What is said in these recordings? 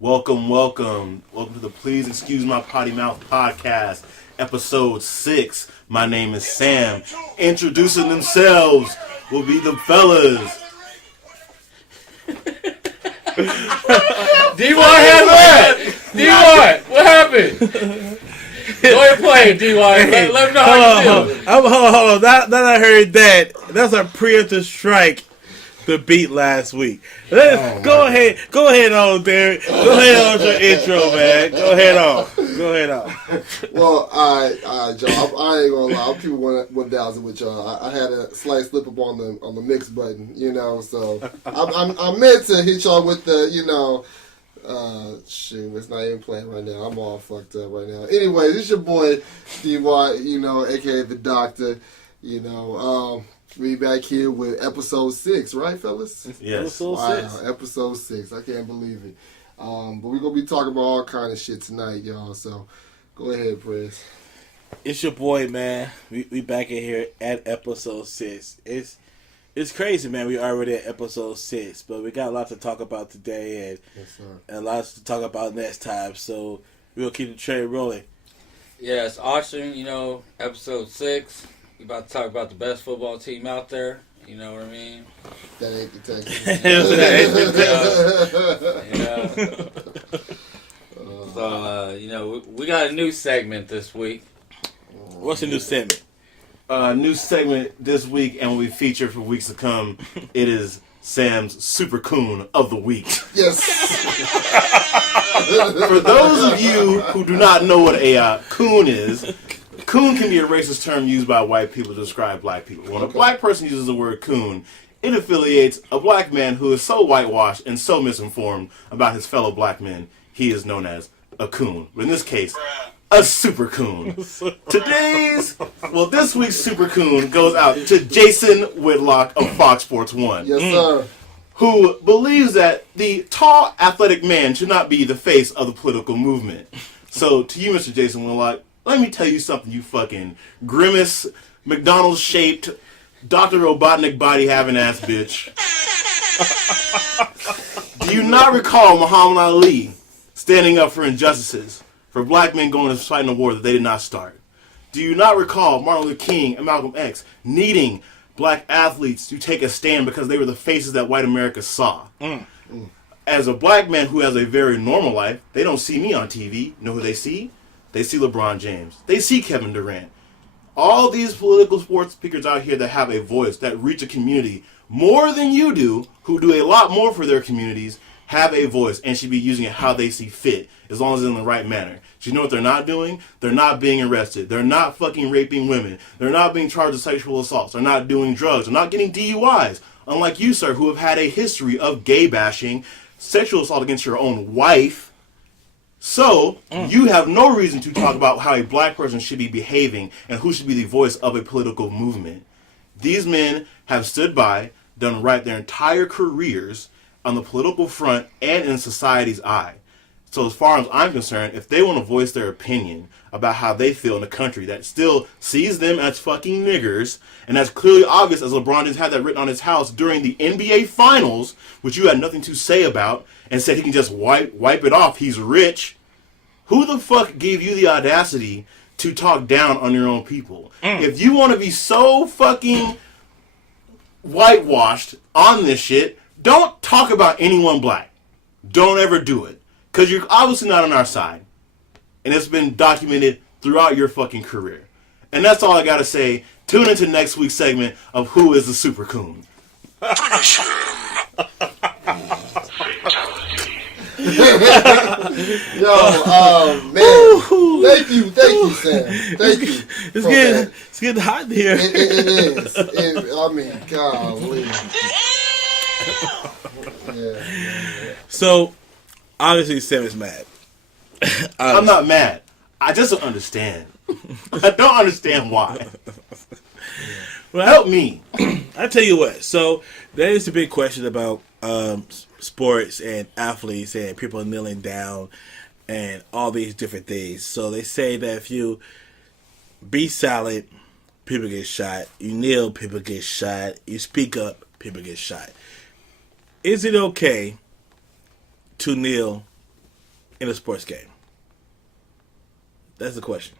Welcome to the Please Excuse My Potty Mouth podcast, episode 6. My name is Sam. Introducing themselves will be the fellas. D-Y had that! D-Y, what happened? Go ahead and play it, D-Y. Let them know how you feel. Hold on. Now that I heard that, that's a preemptive strike. The beat last week. Go ahead on, Derek. Go ahead on your intro, man. Go ahead on. Well, all right, Joe. I ain't gonna lie. I'm keeping 1,000 with y'all. I had a slight slip up on the mix button, so I meant to hit y'all with the, shoot, it's not even playing right now. I'm all fucked up right now. Anyway, this is your boy D-Y, aka the Doctor. We back here with episode 6, right, fellas? Yes. Episode 6. I can't believe it. But we're going to be talking about all kind of shit tonight, y'all. So, go ahead, Press. It's your boy, man. We back in here at episode 6. It's crazy, man. We already at episode 6, but we got a lot to talk about today and lots to talk about next time. So, we'll keep the train rolling. Yeah, it's awesome, episode 6. We about to talk about the best football team out there. You know what I mean? That ain't the Texans. So, we got a new segment this week. What's the new segment? New segment this week, and will be featured for weeks to come. It is Sam's Super Coon of the Week. Yes. For those of you who do not know what a coon is, coon can be a racist term used by white people to describe black people. When a black person uses the word coon, it affiliates a black man who is so whitewashed and so misinformed about his fellow black men, he is known as a coon. But in this case, a super coon. This week's super coon goes out to Jason Whitlock of Fox Sports 1. Yes, sir. Who believes that the tall, athletic man should not be the face of the political movement. So, to you, Mr. Jason Whitlock, let me tell you something, you fucking grimace, McDonald's-shaped, Dr. Robotnik body-having ass bitch. Do you not recall Muhammad Ali standing up for injustices, for black men going to fight in a war that they did not start? Do you not recall Martin Luther King and Malcolm X needing black athletes to take a stand because they were the faces that white America saw? As a black man who has a very normal life, they don't see me on TV. You know who they see? They see LeBron James. They see Kevin Durant. All these political sports speakers out here that have a voice, that reach a community more than you do, who do a lot more for their communities, have a voice and should be using it how they see fit, as long as it's in the right manner. Do you know what they're not doing? They're not being arrested. They're not fucking raping women. They're not being charged with sexual assaults. They're not doing drugs. They're not getting DUIs. Unlike you, sir, who have had a history of gay bashing, sexual assault against your own wife. So, you have no reason to talk about how a black person should be behaving and who should be the voice of a political movement. These men have stood by, done right their entire careers on the political front and in society's eye. So as far as I'm concerned, if they want to voice their opinion about how they feel in a country that still sees them as fucking niggers, and that's clearly obvious as LeBron just had that written on his house during the NBA Finals, which you had nothing to say about, and said he can just wipe it off, he's rich. Who the fuck gave you the audacity to talk down on your own people? If you want to be so fucking whitewashed on this shit, don't talk about anyone black. Don't ever do it. Because you're obviously not on our side. And it's been documented throughout your fucking career. And that's all I gotta say. Tune into next week's segment of Who is the Super Coon. Yo, man. Thank you, Sam. Thank you. It's getting hot in here. It is. Golly. Yeah. So, obviously, Sam is mad. I'm not mad. I just don't understand. I don't understand why. Well, Help me. I tell you what. So, there is a big question about sports and athletes and people kneeling down and all these different things. So, they say that if you be silent, people get shot. You kneel, people get shot. You speak up, people get shot. Is it okay to kneel in a sports game? That's the question.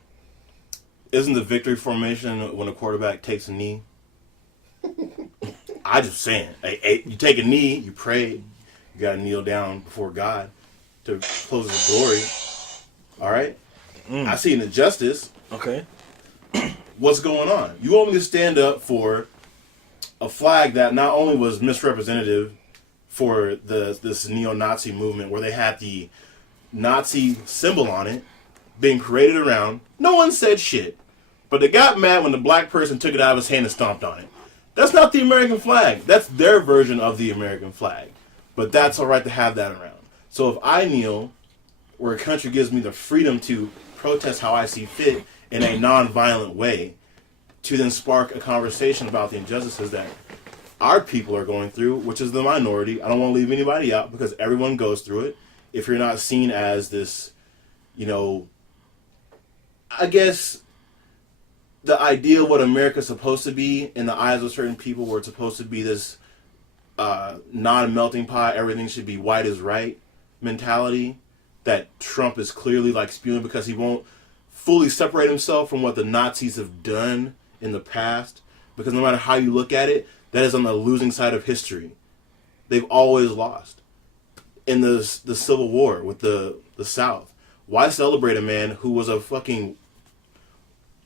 Isn't the victory formation when a quarterback takes a knee? I just saying. You take a knee, you pray, you got to kneel down before God to close His glory. All right? I see an injustice. Okay. What's going on? You want me to stand up for a flag that not only was misrepresentative for this neo-Nazi movement where they had the Nazi symbol on it being paraded around. No one said shit. But they got mad when the black person took it out of his hand and stomped on it. That's not the American flag. That's their version of the American flag. But that's all right to have that around. So if I kneel where a country gives me the freedom to protest how I see fit in a non-violent way, to then spark a conversation about the injustices that our people are going through, which is the minority. I don't want to leave anybody out because everyone goes through it. If you're not seen as this, I guess the idea of what America's supposed to be in the eyes of certain people, where it's supposed to be this non-melting pot, everything should be white is right mentality that Trump is clearly like spewing because he won't fully separate himself from what the Nazis have done in the past. Because no matter how you look at it, that is on the losing side of history. They've always lost. In the Civil War with the South, why celebrate a man who was a fucking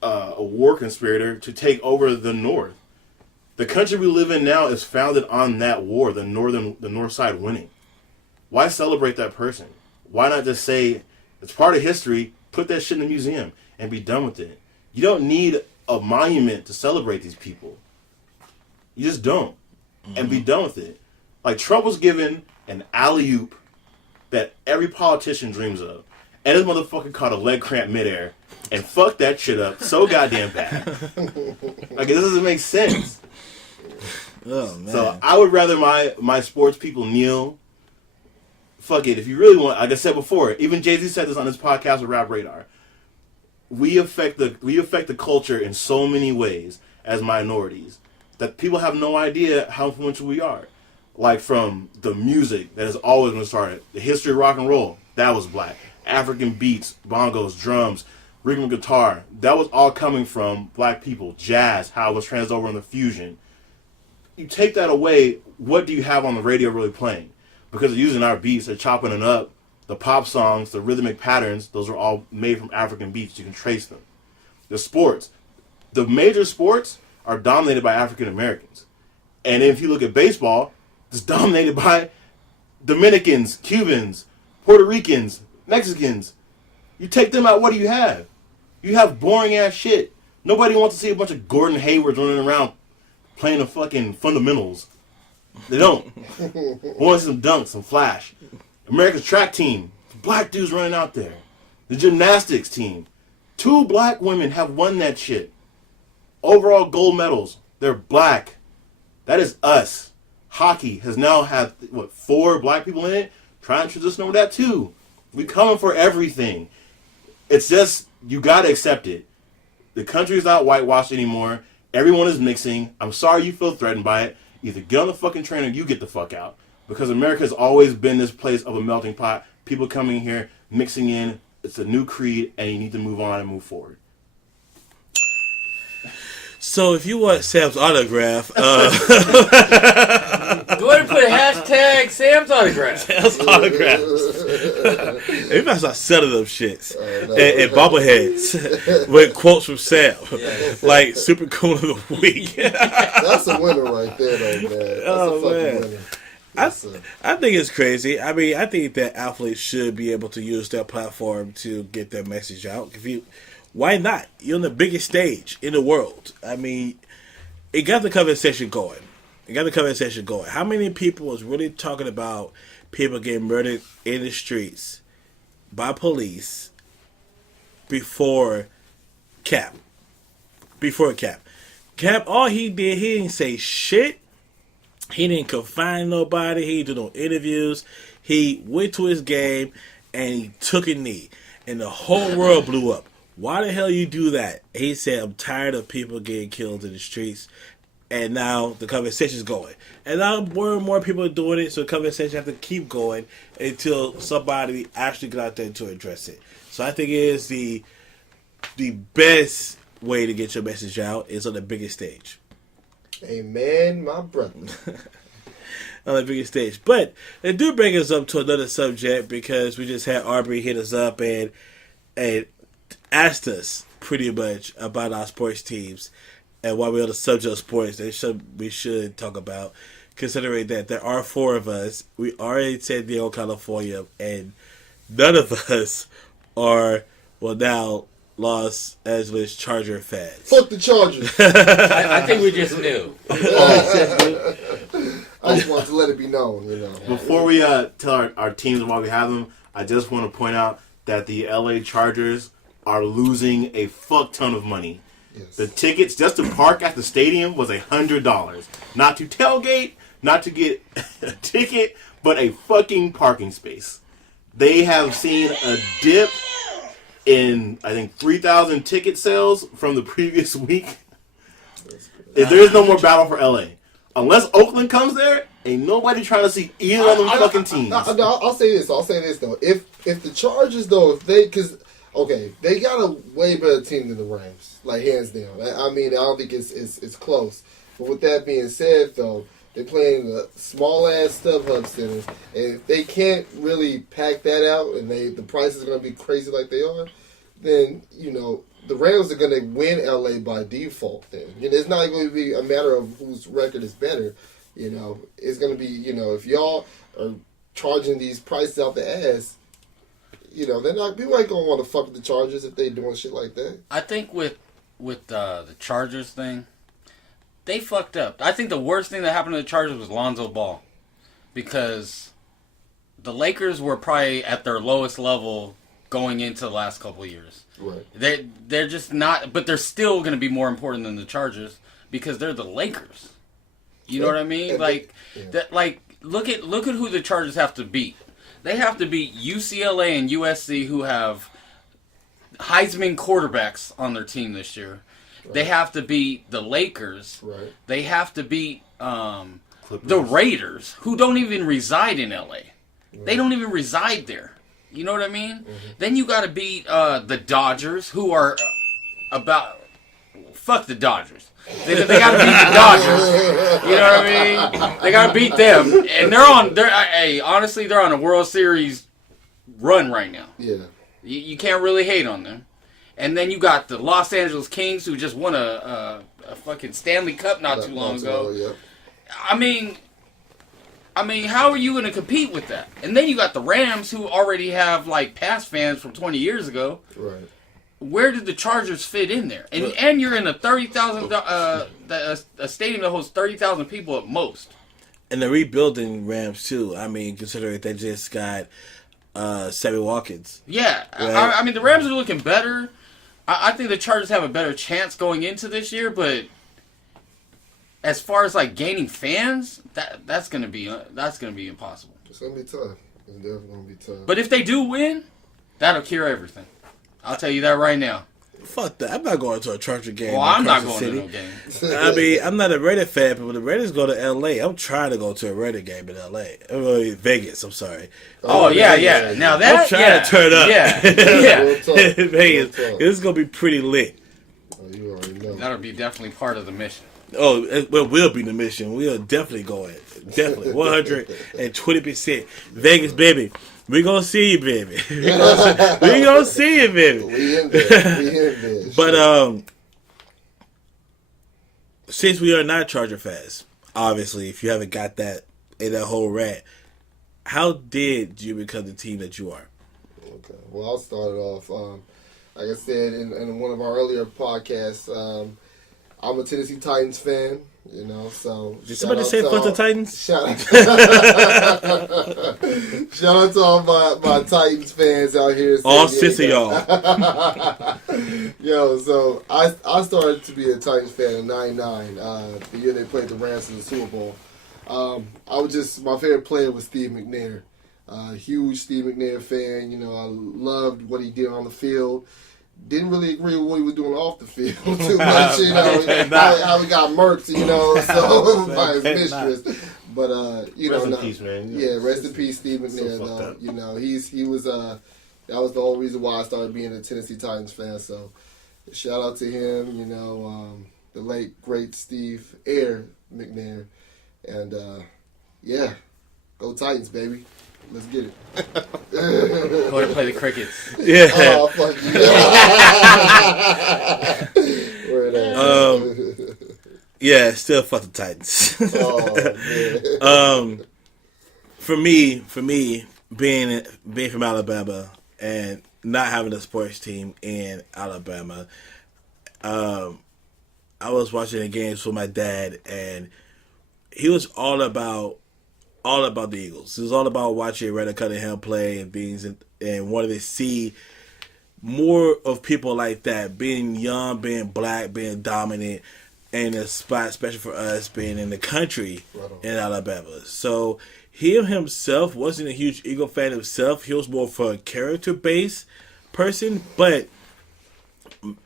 a war conspirator to take over the North? The country we live in now is founded on that war, the North side winning. Why celebrate that person? Why not just say it's part of history, put that shit in the museum, and be done with it? You don't need a monument to celebrate these people. You just don't. And be done with it. Like, Trump was given an alley-oop that every politician dreams of. And this motherfucker caught a leg cramp midair and fucked that shit up so goddamn bad. Like, it doesn't make sense. Oh, man. So I would rather my sports people kneel. Fuck it. If you really want, like I said before, even Jay-Z said this on his podcast with Rap Radar. We affect the culture in so many ways as minorities that people have no idea how influential we are. Like, from the music that has always been started, the history of rock and roll, that was black. African beats, bongos, drums, rhythm guitar, that was all coming from black people. Jazz, how it was transferred over in the fusion. You take that away, what do you have on the radio really playing? Because they're using our beats, they're chopping it up. The pop songs, the rhythmic patterns, those are all made from African beats. You can trace them. The sports, the major sports are dominated by African Americans. And if you look at baseball, it's dominated by Dominicans, Cubans, Puerto Ricans, Mexicans. You take them out, what do you have? You have boring ass shit. Nobody wants to see a bunch of Gordon Haywards running around playing the fucking fundamentals. They don't. Want to see some dunks, some flash. America's track team, black dudes running out there. The gymnastics team, 2 black women have won that shit. Overall gold medals, they're black. That is us. Hockey has now had, 4 black people in it? Trying to transition over that too. We coming for everything. It's just, you gotta accept it. The country is not whitewashed anymore. Everyone is mixing. I'm sorry you feel threatened by it. Either get on the fucking train or you get the fuck out. Because America has always been this place of a melting pot. People coming here, mixing in. It's a new creed, and you need to move on and move forward. So if you want Sam's autograph, Go ahead and put a hashtag Sam's autograph. Sam's autographs. Maybe I start selling them shits and bobbleheads with quotes from Sam, like Super Coon of the Week. That's a winner right there, though, man. That's a fucking winner. I think it's crazy. I mean, I think that athletes should be able to use their platform to get their message out. Why not? You're on the biggest stage in the world. I mean, it got the conversation going. How many people was really talking about people getting murdered in the streets by police before Cap? Cap, all he did, he didn't say shit. He didn't confine nobody. He didn't do no interviews. He went to his game and he took a knee. And the whole world blew up. Why the hell you do that? He said, I'm tired of people getting killed in the streets. And now the conversation is going. And now more and more people are doing it, so the conversation have to keep going until somebody actually get out there to address it. So I think it is the best way to get your message out is on the biggest stage. Amen, my brother. On the biggest stage. But they do bring us up to another subject because we just had Aubrey hit us up and asked us pretty much about our sports teams and while we're on the subject of sports we should talk about, considering that there are 4 of us. We are in San Diego, California, and none of us are, well, now Los Angeles Charger fans. Fuck the Chargers. I think we just knew. I just want to let it be known, you know. Before we tell our teams and why we have them, I just want to point out that the LA Chargers are losing a fuck ton of money. Yes. The tickets just to park at the stadium was $100. Not to tailgate, not to get a ticket, but a fucking parking space. They have seen a dip in, I think, 3,000 ticket sales from the previous week. There is no more battle for LA. Unless Oakland comes there, ain't nobody trying to see either of them fucking teams. I'll say this though. If the Chargers though, they got a way better team than the Rams, like hands down. I mean, I don't think it's close. But with that being said though, they're playing a small ass StubHub Center, and if they can't really pack that out, and the prices are gonna be crazy like they are, then the Rams are going to win LA by default then. It's not going to be a matter of whose record is better. It's going to be, if y'all are charging these prices out the ass, people ain't going to want to fuck with the Chargers if they doing shit like that. I think with the Chargers thing, they fucked up. I think the worst thing that happened to the Chargers was Lonzo Ball. Because the Lakers were probably at their lowest level going into the last couple of years. Right. They're just not, but they're still going to be more important than the Chargers because they're the Lakers. You know what I mean? Look at who the Chargers have to beat. They have to beat UCLA and USC, who have Heisman quarterbacks on their team this year. Right. They have to beat the Lakers. Right. They have to beat the Raiders, who don't even reside in LA. Right. They don't even reside there. You know what I mean? Mm-hmm. Then you got to beat the Dodgers, who are fuck the Dodgers. They got to beat the Dodgers. You know what I mean? They got to beat them, and honestly, they're on a World Series run right now. Yeah, you can't really hate on them. And then you got the Los Angeles Kings, who just won a fucking Stanley Cup not too long ago. Yeah. I mean, how are you going to compete with that? And then you got the Rams, who already have past fans from 20 years ago. Right. Where did the Chargers fit in there? And you're in a 30,000 a stadium that holds 30,000 people at most. And they're rebuilding Rams too. I mean, considering they just got Sammy Watkins. Yeah, right? I mean the Rams are looking better. I think the Chargers have a better chance going into this year, but as far as gaining fans, that's gonna be impossible. It's gonna be tough. It's definitely gonna be tough. But if they do win, that'll cure everything. I'll tell you that right now. Fuck that! I'm not going to a Charger game. Well, I'm not Carson going City. to no game. I mean, I'm not a Raider fan, but when the Raiders go to L.A., I'm trying to go to a Raider game in L.A. Vegas. I'm sorry. Oh yeah. Now that I'm trying to turn up. Yeah. Vegas. This is gonna be pretty lit. Oh, you already know. That'll be definitely part of the mission. Oh, it will be the mission. We are definitely going. Definitely. 120%. Vegas, baby. We gonna see you, baby. We gonna see you, baby. We in there. But since we are not Charger fans, obviously, if you haven't got that in that whole rant, how did you become the team that you are? Okay. Well, I'll start it off. Like I said in one of our earlier podcasts, I'm a Tennessee Titans fan, so... Did somebody say fuck the Titans? Shout out to all my Titans fans out here. All 6 of y'all. Yo, so I started to be a Titans fan in '99, the year they played the Rams in the Super Bowl. My favorite player was Steve McNair. Huge Steve McNair fan. I loved what he did on the field. didn't really agree with what he was doing off the field too much, you know, how he got murked, you know, so by his mistress. But you rest know, in peace, man. Yeah, rest in peace, Steve So McNair. fucked up. You know, he was that was the whole reason why I started being a Tennessee Titans fan. So shout out to him, you know, the late great Steve Air McNair, and yeah, go Titans, baby. Let's get it. Go to play the Crickets. Yeah. Oh, fuck you. Word up. Yeah, still fuck the Titans. Oh, man. For me, being from Alabama and not having a sports team in Alabama, I was watching the games with my dad, and he was all about the Eagles. It was all about watching Randall Cunningham play and wanted to see more of people like that, being young, being black, being dominant, and a spot, especially for us being in the country in Alabama. So he himself wasn't a huge Eagle fan himself. He was more for a character-based person, but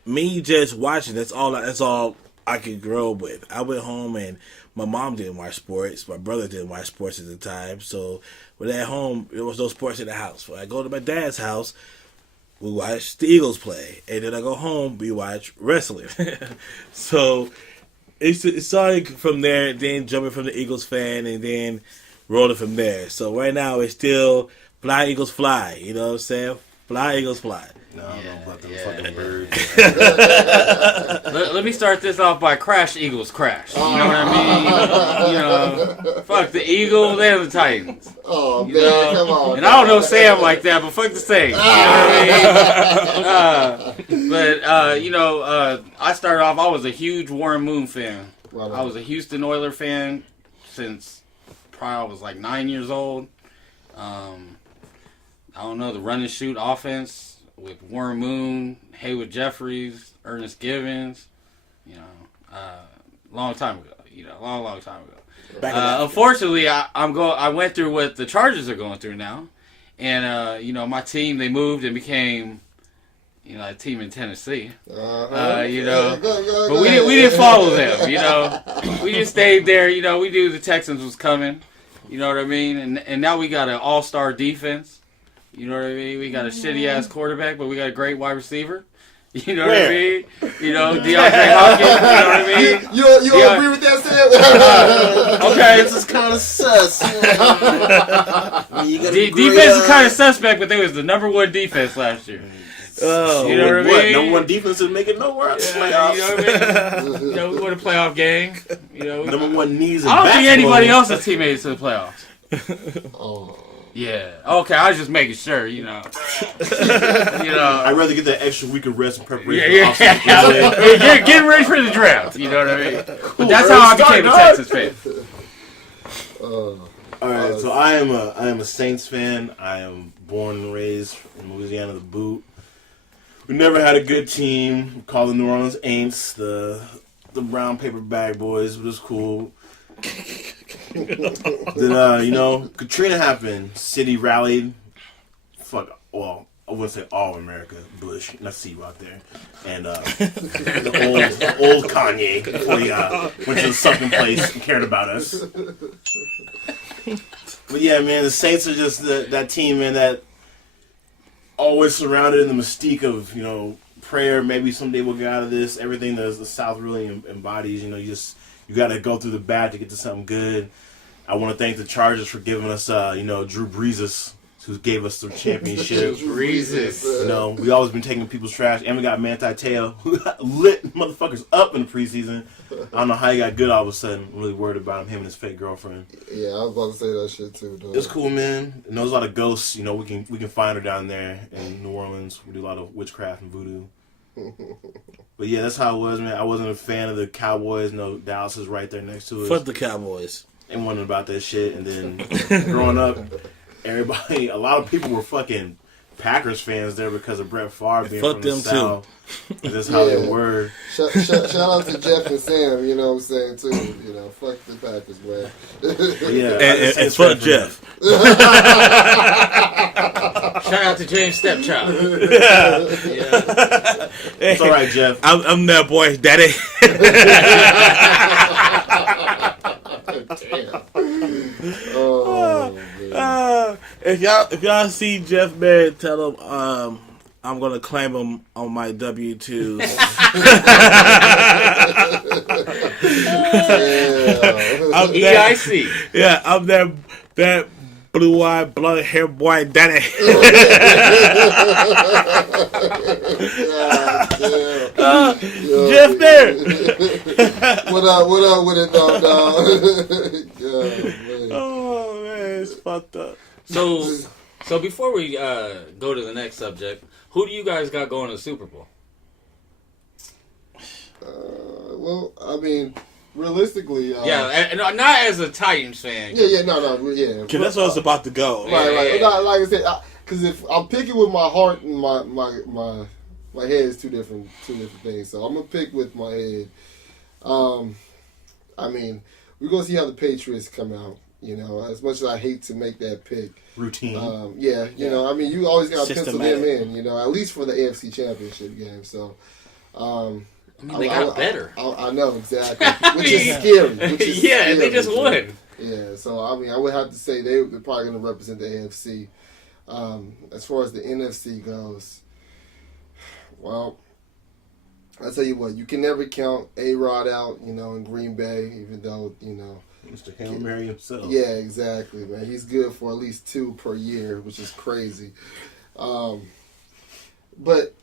me just watching, that's all I could grow with. I went home and my mom didn't watch sports. My brother didn't watch sports at the time. So when at home, there was no sports in the house. When I go to my dad's house, we watch the Eagles play. And then I go home, we watch wrestling. So it started from there, then jumping from the Eagles fan, and then rolling from there. So right now, it's still fly, Eagles, fly. You know what I'm saying? Fly, Eagles, fly. No, I don't know about them fucking birds. Let me start this off by crash Eagles crash. You know what I mean? You know, fuck the Eagles and the Titans. Oh, You man, know? come on. And I don't know Sam like that, but fuck the Saints. You know what I mean? But you know, I started off. I was a huge Warren Moon fan. Right on. I was a Houston Oiler fan since probably I was like 9 years old. I don't know, the run and shoot offense with Warren Moon, Haywood Jeffries, Ernest Givens, you know, long time ago. You know, long time ago. Unfortunately, I went through what the Chargers are going through now, and you know, my team, they moved and became, you know, a team in Tennessee. You know, but we didn't follow them. You know, we just stayed there. You know, we knew the Texans was coming. You know what I mean? And now we got an all-star defense. You know what I mean? We got a shitty-ass quarterback, but we got a great wide receiver. You know what I mean? You know, DeAndre Hopkins, you know what I mean? You agree with that, Sam? Okay. This is kind of sus. Defense is kind of suspect, but they was the number one defense last year. Oh, You know what I mean? Number one defense is making nowhere else. You know what I mean? You know, we won a playoff game. You know, Number one knees in I don't think basketball. anybody else's team made it to the playoffs. Oh. Yeah. Okay, I was just making sure, you know. You know. I'd rather get that extra week of rest and preparation. Yeah. Getting ready for the draft. You know what I mean? But that's how I became a Texas fan. All right, so I am a Saints fan. I am born and raised in Louisiana, the boot. We never had a good team. We called the New Orleans Aints, the brown paper bag boys, but it was cool. Then you know, Katrina happened. City rallied. Well, I wouldn't say all of America. Bush, not see out there, and the old Kanye before he went to the sucking place and cared about us. But yeah, man, the Saints are just that team, man, that always surrounded in the mystique of, you know, prayer. Maybe someday we'll get out of this. Everything that the South really embodies. You know, you got to go through the bad to get to something good. I want to thank the Chargers for giving us, you know, Drew Brees, who gave us the championship. Breezes. You know, we always been taking people's trash, and we got Manti Te'o, who lit motherfuckers up in the preseason. I don't know how he got good all of a sudden. I'm really worried about him and his fake girlfriend. Yeah, I was about to say that shit too, dog. It's cool, man. And there's a lot of ghosts. You know, we can find her down there in New Orleans. We do a lot of witchcraft and voodoo. But yeah, that's how it was, man. I wasn't a fan of the Cowboys. No, Dallas is right there next to us. fuck the Cowboys. And wondering about that shit. And then growing up, a lot of people were fucking Packers fans there because of Brett Favre being Fuck from the them, South. And that's how they were. Shout out to Jeff and Sam, you know what I'm saying, too. You know, fuck the Packers, man. But yeah, And fuck Jeff. Shout out to James Stepchild. Yeah. It's all right, Jeff. I'm that boy's daddy. Damn. Oh, man. If y'all see Jeff Barrett, tell him I'm gonna claim him on my W-2s. I'm that, EIC. yeah, I'm that blue-eyed, blonde-hair boy daddy. Jeff Barrett. What up with it, dog? Man. Oh man, it's fucked up. So before we go to the next subject, who do you guys got going to the Super Bowl? Well, I mean, realistically, Yeah, and not as a Titans fan. yeah, Cause that's where it's about to go. Right. Yeah. Not, like I said, because if I'm picking with my heart and my head is two different things. So I'm gonna pick with my head. I mean, we're gonna see how the Patriots come out. You know, as much as I hate to make that pick, Routine. you know, I mean, you always got to pencil them Systematic. in. You know, at least for the AFC Championship game. So. I mean, they got better. I know exactly, which is scary. Yeah, they just won. Yeah, so I mean, I would have to say they're probably going to represent the AFC. As far as the NFC goes, well, I tell you what, you can never count A-Rod out. You know, in Green Bay, even though Mr. Hail Mary himself. Yeah, exactly, man. He's good for at least 2 per year, which is crazy. But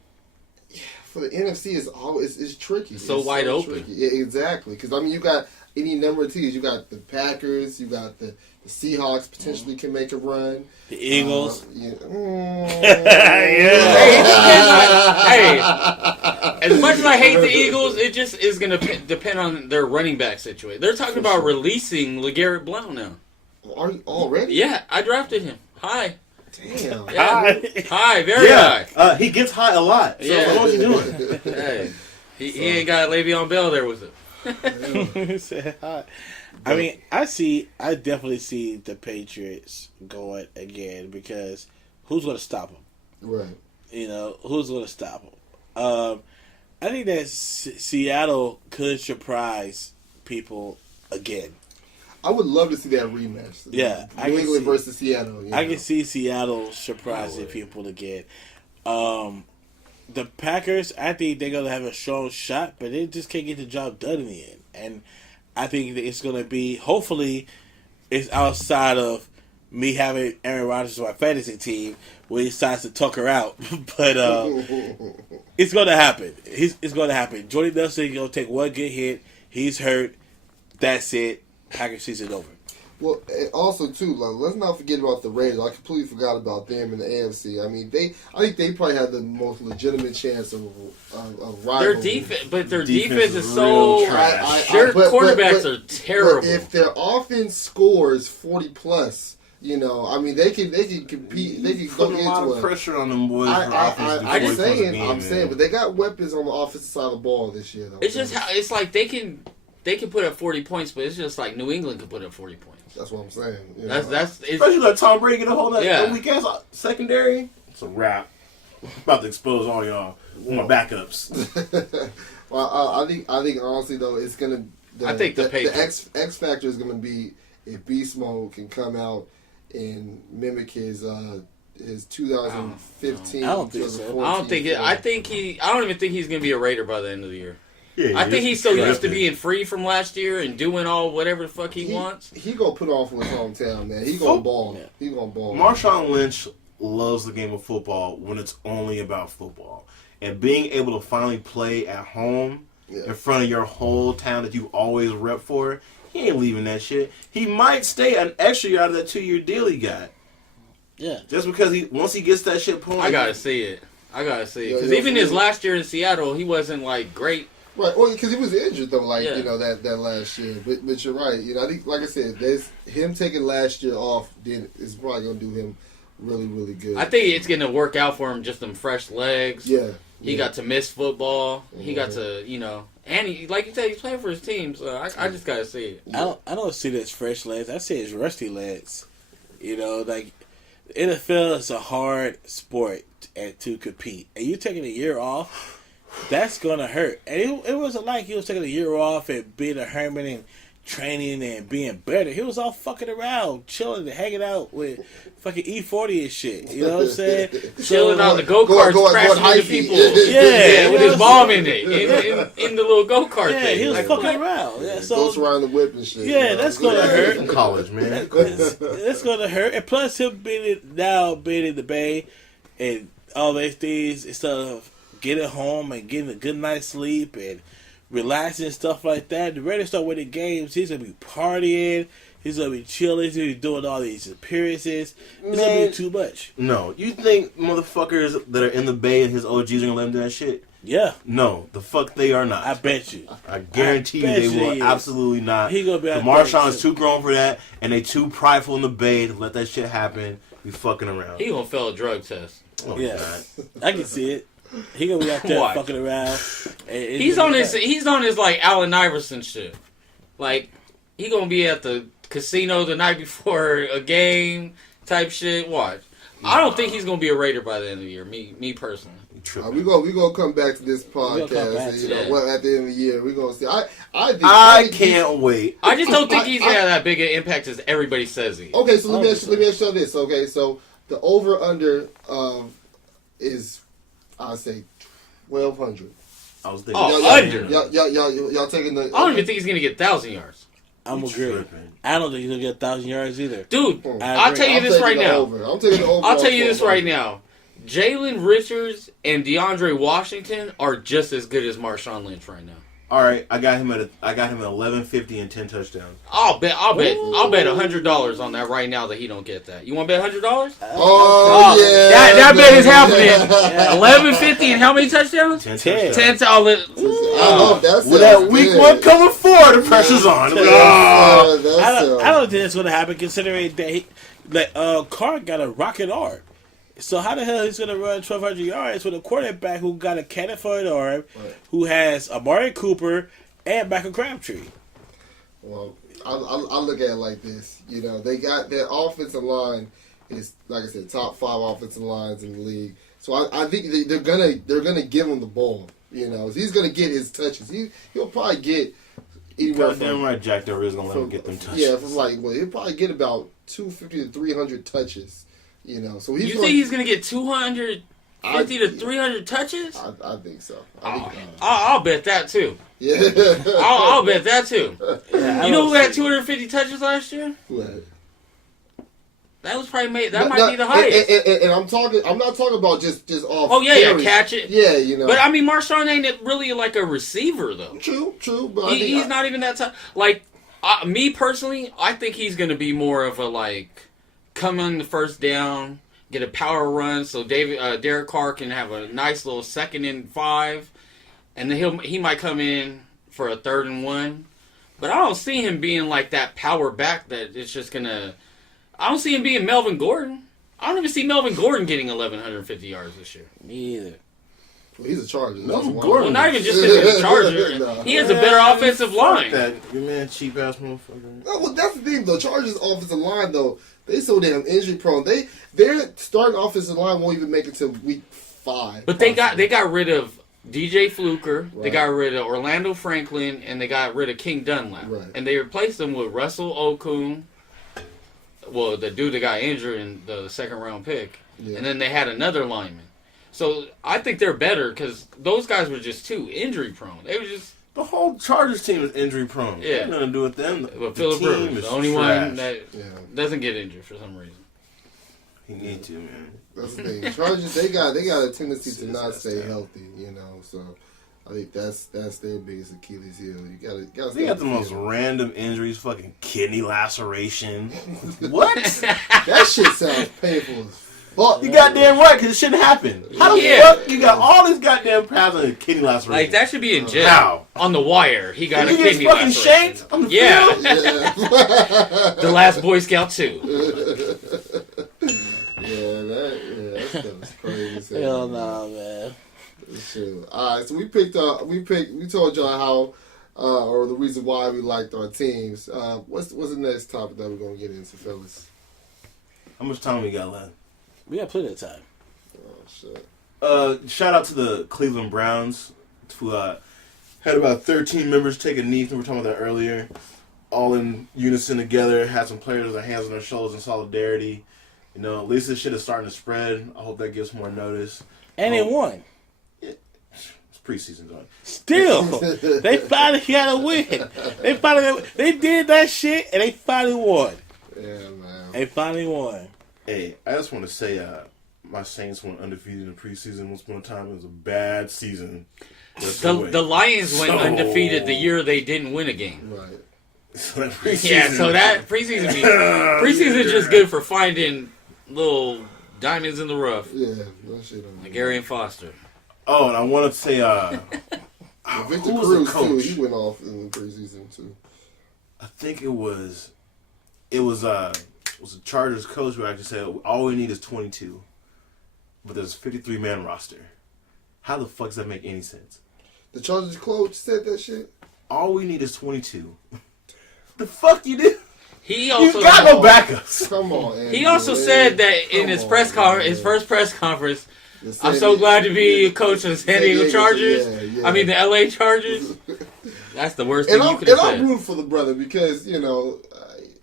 for the NFC, it's tricky. So it's wide open. Tricky. Yeah, exactly. Because I mean, you got any number of teams. You got the Packers. You got the Seahawks potentially can make a run. The Eagles. Hey, as much as I hate the Eagles, it just is going to depend on their running back situation. They're talking about releasing LeGarrette Blount now. Are you already? Yeah, I drafted him. Hi. Damn. Yeah. Hi, very high. He gets high a lot. So Yeah. what was he doing? Hey, he ain't got Le'Veon Bell there with him. Said hi. I mean, I definitely see the Patriots going again because who's going to stop them? Right. You know, who's going to stop them? I think that Seattle could surprise people again. I would love to see that rematch. Yeah, I New can England see- versus Seattle. I can see Seattle surprising people again. The Packers, I think they're going to have a strong shot, but they just can't get the job done in the end. And I think that it's going to be, hopefully, it's outside of me having Aaron Rodgers on my fantasy team where he decides to tuck her out. But it's going to happen. It's going to happen. Jordy Nelson is going to take one good hit. He's hurt. That's it. Packers season over. Well, and also too, like, let's not forget about the Raiders. I completely forgot about them in the AFC. I mean, I think they probably had the most legitimate chance of rivalry. Their defense, but their Defense defense is is so. real trash. Their but- quarterbacks but- are terrible. But if their offense scores 40 plus, you know, I mean, they can compete. They can go Putting a lot into of a. pressure on them boys for offense. I'm saying, but they got weapons on the offensive side of the ball this year. Though. It's just how it's like they can put up 40 points, but it's just like New England could put up 40 points. That's what I'm saying. You That's know. it's, Especially like Tom Brady get a hold of that Yeah. weak ass secondary. It's a wrap. I'm about to expose all y'all. My backups. Well, I think honestly though, it's gonna. I think the the Patriots. X factor is gonna be if Beast Mode can come out and mimic his 2015. I don't think so. 2014 I don't think it. form. I don't even think he's gonna be a Raider by the end of the year. Yeah, I think he's so used to drafted. being free from last year and doing all whatever the fuck he wants. He gonna put on for his hometown, man. He gonna ball. Yeah. He gonna ball. Marshawn Lynch loves the game of football when it's only about football. And being able to finally play at home in front of your whole town that you always rep for, he ain't leaving that shit. He might stay an extra year out of that 2-year deal he got. Yeah. Just because once he gets that shit pulling. I gotta see it. Because Yo, even his for- last year in Seattle, he wasn't like great. Right, well, because he was injured though, like Yeah. you know that last year. But you're right. You know, I think, like I said, there's him taking last year off. Is probably gonna do him really, really good. I think it's gonna work out for him. Just them fresh legs. Yeah, He got to miss football. He got to, and he, like you said, he's playing for his team. So I just gotta see it. I don't see this fresh legs. I see his rusty legs. You know, like the NFL is a hard sport to compete, and you taking a year off, that's gonna hurt. And it wasn't like he was taking a year off and being a hermit and training and being better. He was all fucking around, chilling and hanging out with fucking E40 and shit. You know what I'm saying? Chilling on the go-karts, crashing into people. Yeah, with his mom in it, in the little go-kart Yeah, thing. he was Like, fucking around. Yeah, so goes around the whip and shit. yeah, that's gonna hurt. From college, man. That's gonna hurt. And plus him being in the Bay and all these things instead of getting home and getting a good night's sleep and relaxing and stuff like that. The Raiders start winning games. He's gonna be partying. He's gonna be chilling. He's gonna be doing all these appearances. It's gonna be too much. No, you think motherfuckers that are in the Bay and his OGs are gonna let him do that shit? Yeah, No, the fuck they are not. I bet you. I guarantee you they will absolutely not. He gonna be out Marshawn there. is too grown for that, and they too prideful in the Bay to let that shit happen. Be fucking around. He gonna fail a drug test. Oh, Yeah, God. I can see it. He gonna be out there Watch. fucking around. And He's on his like Allen Iverson shit. Like he gonna be at the casino the night before a game type shit. Watch. I don't think he's gonna be a Raider by the end of the year. Me personally. We gonna come back to this podcast. back And, to that. well, at the end of the year, we're gonna see. I can't wait. I just don't think he's gonna have that big an impact as everybody says he. Okay, so let me ask you this. Okay, so the over under is I say 1,200. I was thinking. Under. Y'all taking the? I don't even think he's gonna get 1,000 yards. I'm You agree. tripping. I don't think he's gonna get 1,000 yards either. Dude, I I'll agree. tell you I'm this taking right the now. over. I'm taking the over. I'll on tell you this 1,200. right now. Jalen Richards and DeAndre Washington are just as good as Marshawn Lynch right now. All right, I got him at 1150 and 10 touchdowns. I'll bet $100 on that right now that he don't get that. You want to bet $100? Oh yeah, that bet is happening. 1150 and how many touchdowns? 10 10. touchdowns. 10 all it. I love that. With that week one coming forward, the pressure's on. I don't think that's gonna happen considering that Carr got a rocket arm. So how the hell he's gonna run 1,200 yards with a quarterback who got a cannon for an arm, who has Amari Cooper and Michael Crabtree? Well, I look at it like this. You know, they got their offensive line is, like I said, top 5 offensive lines in the league. So I think they're gonna give him the ball. You know, he's gonna get his touches. He'll probably get anywhere Goddamn from right, Jack Del Rio's gonna let him get them touches. yeah, from he'll probably get about 250 to 300 touches. You know, so You think he's going to get 250 to 300 touches? I think so. I'll bet that too. Yeah. I'll bet that too. Yeah, You know who had 250 touches last year? Who had it? That was probably that might be the highest. And I'm not talking about just off. Oh yeah, carries. catch it. Yeah, you know. But I mean, Marshawn ain't really like a receiver though. True. But He's not even that type. Like me personally, I think he's going to be more of a like come on the first down, get a power run, so Derek Carr can have a nice little 2nd and 5, and then he might come in for a 3rd and 1. But I don't see him being like that power back that it's just gonna. I don't see him being Melvin Gordon. I don't even see Melvin Gordon getting 1,150 yards this year. Me either. Well, he's a Charger. Melvin That's Gordon. Well, not even just because he's a Charger. No. He has a better offensive line. That your man, cheap ass motherfucker. No, well, that's the thing though. Chargers offensive line though, they so damn injury prone. Their starting offensive line won't even make it to week 5. But they got rid of DJ Fluker, they Right. got rid of Orlando Franklin, and they got rid of King Dunlap. Right. And they replaced them with Russell Okung, well, the dude that got injured in the 2nd round pick. Yeah. And then they had another lineman. So I think they're better because those guys were just too injury prone. They were just. The whole Chargers team is injury prone. Yeah. Got nothing to do with them. But Phillip team Rivers, is the only trash. one that Yeah. doesn't get injured for some reason. He need to, man. That's the thing. Chargers they got a tendency to Since not that stay time. healthy, you know. So I think that's their biggest Achilles heel. You gotta. They got the most random injuries, fucking kidney laceration. What? That shit sounds painful as fuck. You goddamn right, because it shouldn't happen. How the Yeah. fuck you got all this goddamn paths on a kidney laceration? Like, that should be in jail. How? On the wire, he got He a gets kidney fucking laceration. shanked on the Yeah. field? Yeah. The last Boy Scout too. That stuff is crazy. as hell. Hell no, man. Shit. All right, so we told y'all how, or the reason why we liked our teams. What's the next topic that we're gonna get into, fellas? How much time we got left? We got plenty of time. Oh shit. Shout out to the Cleveland Browns who had about 13 members take a knee. We were talking about that earlier. All in unison together. Had some players with their hands on their shoulders in solidarity. You know, at least this shit is starting to spread. I hope that gives more notice. And they won. It's preseason going. Still, they finally got a win. They did that shit and they finally won. Yeah, man. They finally won. Hey, I just want to say, my Saints went undefeated in the preseason once upon a time. It was a bad season. The Lions went undefeated the year they didn't win a game. Right. So that preseason, Yeah, so that preseason is just good for finding little diamonds in the rough. Yeah, that shit. Like Arian Foster. Oh, and I want to say, Victor who was Cruz the too. coach? He went off in the preseason too. I think it was a Chargers coach who actually said all we need is 22, but there's a 53-man roster. How the fuck does that make any sense? The Chargers coach said that shit. All we need is 22. The fuck you do? He also You got no backups. Come on, Andy, He also man. said that in Come his on, his man. first press conference, The I'm San so Diego- glad to be a coach of the San Diego Chargers. Yeah. I mean the LA Chargers. That's the worst And thing you I'm, could have and I'm said. rooting for the brother because, you know,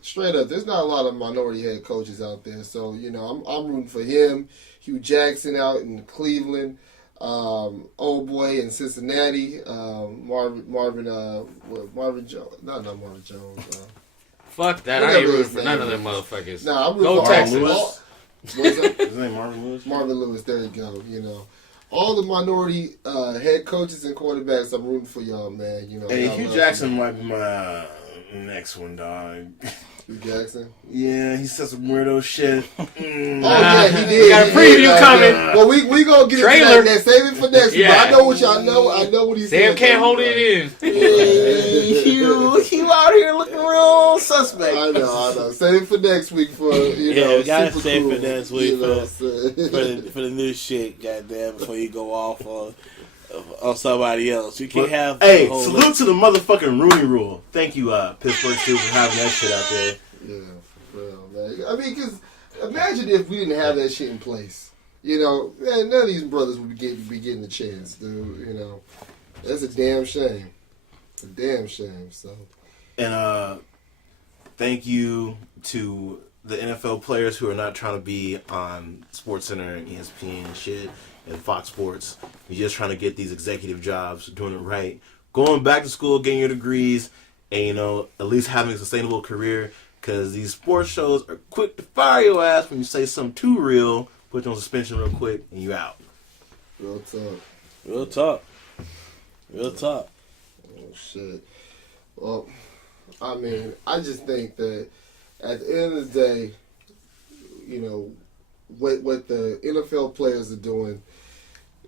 straight up, there's not a lot of minority head coaches out there. So, you know, I'm rooting for him. Hugh Jackson out in Cleveland. Old boy in Cincinnati. Marvin Jones. Not Marvin Jones. Fuck that. Whatever I ain't rooting his for name none of is. them motherfuckers. Nah, I'm rooting Go for Texans. all- Lewis. What's that? His name Marvin Lewis? Marvin Lewis, there you go. You know, all the minority head coaches and quarterbacks, I'm rooting for y'all, man. You know, Hey, y'all Hugh love Jackson me. might be my next one, dog. Hugh Jackson. Yeah, he said some weirdo shit. Oh yeah, he did. We got a He preview did, coming. Well, we gonna get Trailer. into that. Save it for next week. Yeah. But I know what y'all know. I know what he said. Sam can't hold it in. Hugh out here looking real suspect. I know. Save it for next week for Yeah, know. we gotta Super save it Coon, for next week you know what I'm for saying? the new shit, goddamn, before you go off on somebody else. You can't have Hey, the whole salute to the motherfucking Rooney Rule. Thank you, Pittsburgh Steelers, for having that shit out there. Yeah, for real, man. I mean, because imagine if we didn't have that shit in place. You know, man, none of these brothers would be getting a chance, dude. You know, that's a damn shame. A damn shame. So, And thank you to the NFL players who are not trying to be on SportsCenter and ESPN and shit and Fox Sports. You're just trying to get these executive jobs, doing it right, going back to school, getting your degrees, and you know, at least having a sustainable career. Because these sports shows are quick to fire your ass when you say something too real, put you on suspension real quick, and you out. real talk. Real talk. Real talk. Oh shit. Well, I mean, I just think that at the end of the day, you know, what the NFL players are doing,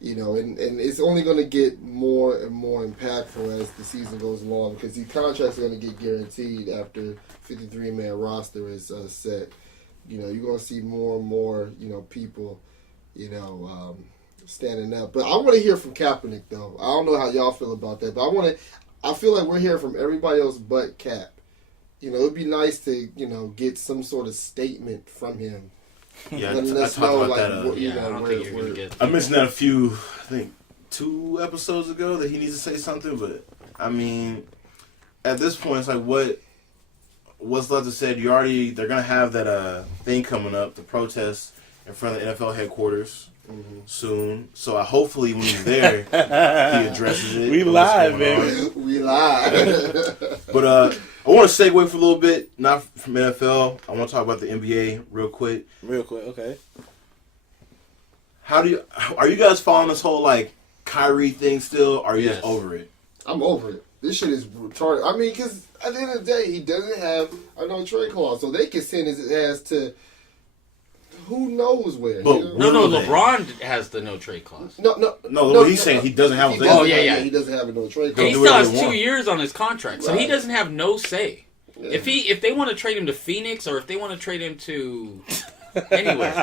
you know, and it's only going to get more and more impactful as the season goes along because these contracts are going to get guaranteed after 53-man roster is set. You know, you're going to see more and more, you know, people, you know, standing up. But I want to hear from Kaepernick, though. I don't know how y'all feel about that, but I feel like we're hearing from everybody else but Cap. You know, it'd be nice to, you know, get some sort of statement from him. Yeah, I Letting us talked know, about like, that. what, you Yeah, I know, don't where, think you're gonna get. I mentioned that I think 2 episodes ago that he needs to say something, but I mean, at this point, it's like what's left to say. They're gonna have that thing coming up, the protest in front of the NFL headquarters soon. So hopefully when he's there, he addresses it. We and what's live, going on. baby. We live. But I want to segue for a little bit, not from NFL. I want to talk about the NBA real quick. Real quick, okay. Are you guys following this whole like Kyrie thing still? Or are you just Yes. over it? I'm over it. This shit is retarded. I mean, because at the end of the day, he doesn't have a no trade clause, so they can send his ass to who knows where. But you know? No, Will they? LeBron has the no trade clause. No, he's saying he doesn't have a thing. Oh, yeah. He doesn't have a no trade And clause. he do still whatever has they 2 want. years on his contract, so he Right. doesn't have no say. Yeah. If they want to trade him to Phoenix or if they want to trade him to anywhere,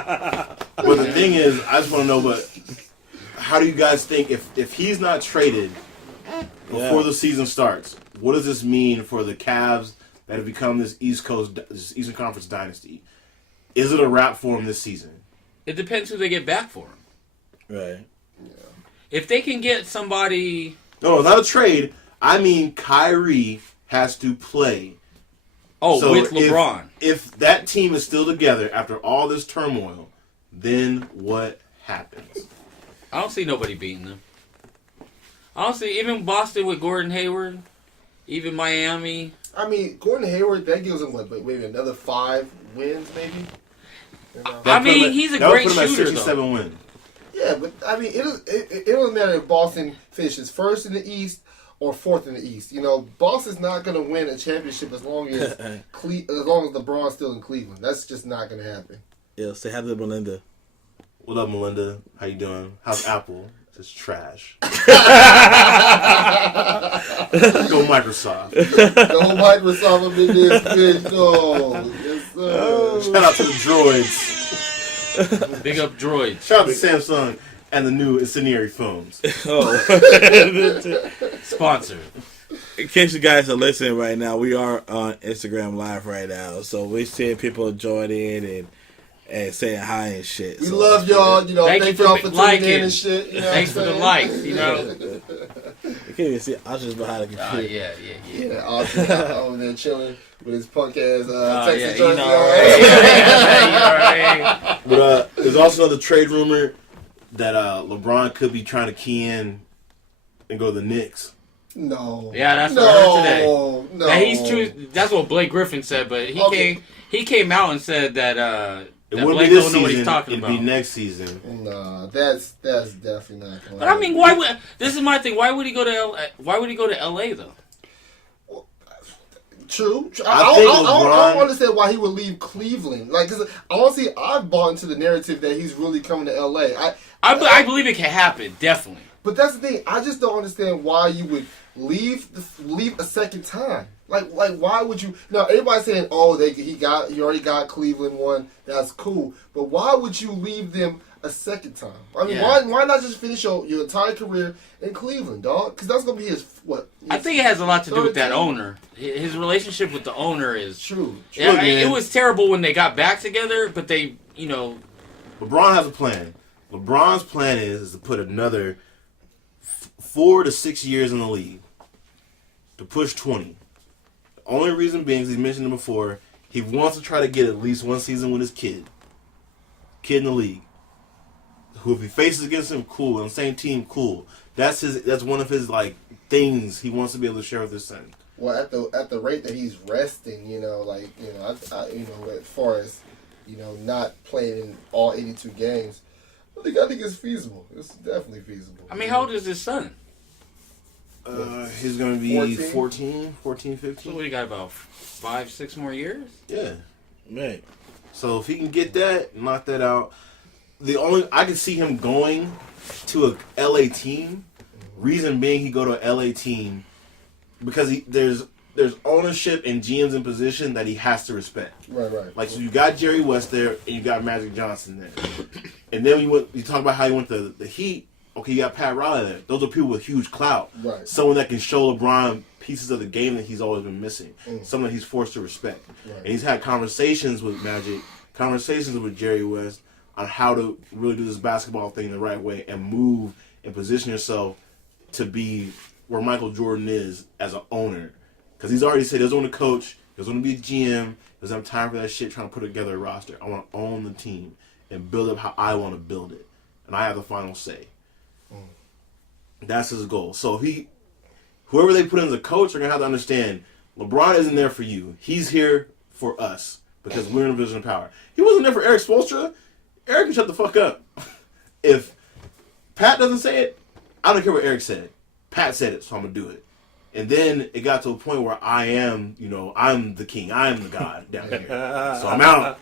But the thing is, I just want to know, but how do you guys think if he's not traded before the season starts, what does this mean for the Cavs that have become this Eastern Conference dynasty? Is it a wrap for him this season? It depends who they get back for him. Right. If they can get somebody... No, not a trade. I mean, Kyrie has to play. Oh, So with LeBron. If that team is still together after all this turmoil, then what happens? I don't see nobody beating them. I don't see... Even Boston with Gordon Hayward, even Miami... I mean, Gordon Hayward, that gives him, what, maybe another 5 wins, maybe? You know? I mean, he's a great shooter, though. 7 win. Yeah, but, I mean, it doesn't matter if Boston finishes first in the East or fourth in the East. You know, Boston's not going to win a championship as long as LeBron's still in Cleveland. That's just not going to happen. Yeah, say hi to Melinda. What up, Melinda? How you doing? How's Apple? It's trash. Go Microsoft. Go Microsoft up in this bitch, though. Yes, sir. Shout out to the droids. Big up droids. Shout out to Samsung and the new incendiary phones. Oh. Sponsored. In case you guys are listening right now, we are on Instagram Live right now. So we're seeing people joining in and saying hi and shit. We So love y'all. You know, thank y'all for tuning liking. in and shit. You know Thanks for the likes, you know. You can't even see Usher's behind the computer. Yeah. Yeah, Austin over there chilling with his punk ass Texas you jersey know, on. right. But there's also another trade rumor that LeBron could be trying to key in and go to the Knicks. No. Yeah, that's what I heard today. No. That he's true. That's what Blake Griffin said, but he came out and said that It that wouldn't Blake be this don't know what he's season. talking It'd about. be next season. Nah, that's definitely not going. But I mean, why would this is my thing? Why would he go to Why would he go to LA though? True. I I think don't understand why he would leave Cleveland. Like, cause honestly, I've bought into the narrative that he's really coming to LA. I believe it can happen, definitely. But that's the thing. I just don't understand why you would leave a second time. Like why would you? Now everybody's saying, oh, he already got Cleveland one. That's cool. But why would you leave them a second time? I mean, why not just finish your entire career in Cleveland, dog? Because that's gonna be his what? I think it has a lot to do with that 13? owner. His relationship with the owner is True. Yeah, man. it was terrible when they got back together, but they, LeBron has a plan. LeBron's plan is to put another 4 to 6 years in the league to push 20. The only reason being, as he mentioned it before, he wants to try to get at least one season with his kid in the league. Who, if he faces against him, cool. On the same team, cool. That's one of his things he wants to be able to share with his son. Well, at the rate that he's resting, as far as not playing in all 82 games, I think it's feasible. It's definitely feasible. I mean, how old is his son? He's going to be 14, 15. So what, he got about 5-6 more years? Yeah. Man. So if he can get that, knock that out. I can see him going to a LA team. Reason being, he go to a LA team because there's ownership and GMs in position that he has to respect. Right. Like, so you got Jerry West there and you got Magic Johnson there, and then you talk about how he went to the Heat. Okay, you got Pat Riley there. Those are people with huge clout. Right. Someone that can show LeBron pieces of the game that he's always been missing. Someone that he's forced to respect. Right. And he's had conversations with Magic, conversations with Jerry West on how to really do this basketball thing the right way and move and position yourself to be where Michael Jordan is as an owner. Because he's already said he doesn't want to coach, he doesn't want to be a GM, he doesn't have time for that shit trying to put together a roster. I want to own the team and build up how I want to build it. And I have the final say. That's his goal. So whoever they put in as a coach are going to have to understand LeBron isn't there for you. He's here for us because we're in a position of power. He wasn't there for Eric Spoelstra. Eric can shut the fuck up. If Pat doesn't say it, I don't care what Eric said. Pat said it, so I'm going to do it. And then it got to a point where I'm the king. I'm the god down here. So I'm out.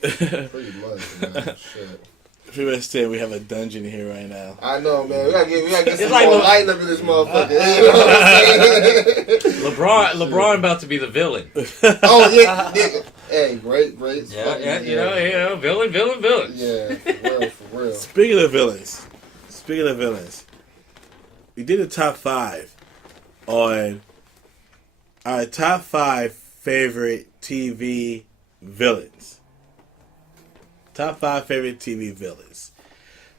Pretty much, man. Shit. Pretty much saying we have a dungeon here right now. I know, man. We gotta get some like more Le- light up in this motherfucker. You know what I'm saying? LeBron about to be the villain. Oh yeah. Hey, great. Yeah, villain. Yeah, for real. Speaking of villains, we did a top 5 on our top 5 favorite TV villains. Top 5 favorite TV villains.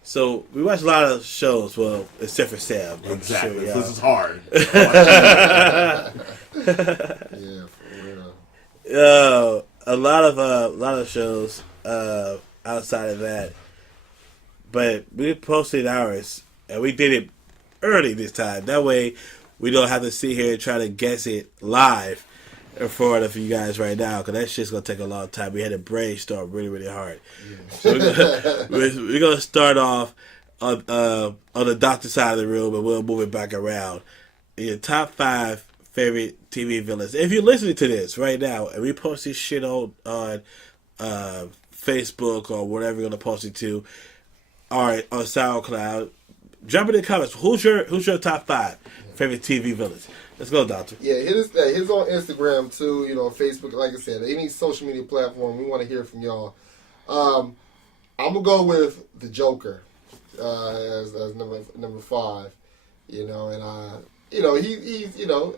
So we watch a lot of shows, well, except for Sam. Exactly. Sure, This is hard. Yeah, for real. A lot of shows outside of that, but we posted ours and we did it early this time. That way, we don't have to sit here and try to guess it live in front of you guys right now, because that shit's gonna take a long time. We had to brainstorm really, really hard. Yeah. So we're gonna start off on the doctor side of the room, and we'll move it back around. Your top 5 favorite TV villains. If you're listening to this right now, and we post this shit on Facebook or whatever you're gonna post it to, or on SoundCloud, drop in the comments. Who's your top 5 favorite TV villains? Let's go, Doctor. Yeah, hit us on Instagram too. Facebook. Like I said, any social media platform. We want to hear from y'all. I'm gonna go with the Joker as number 5. And he's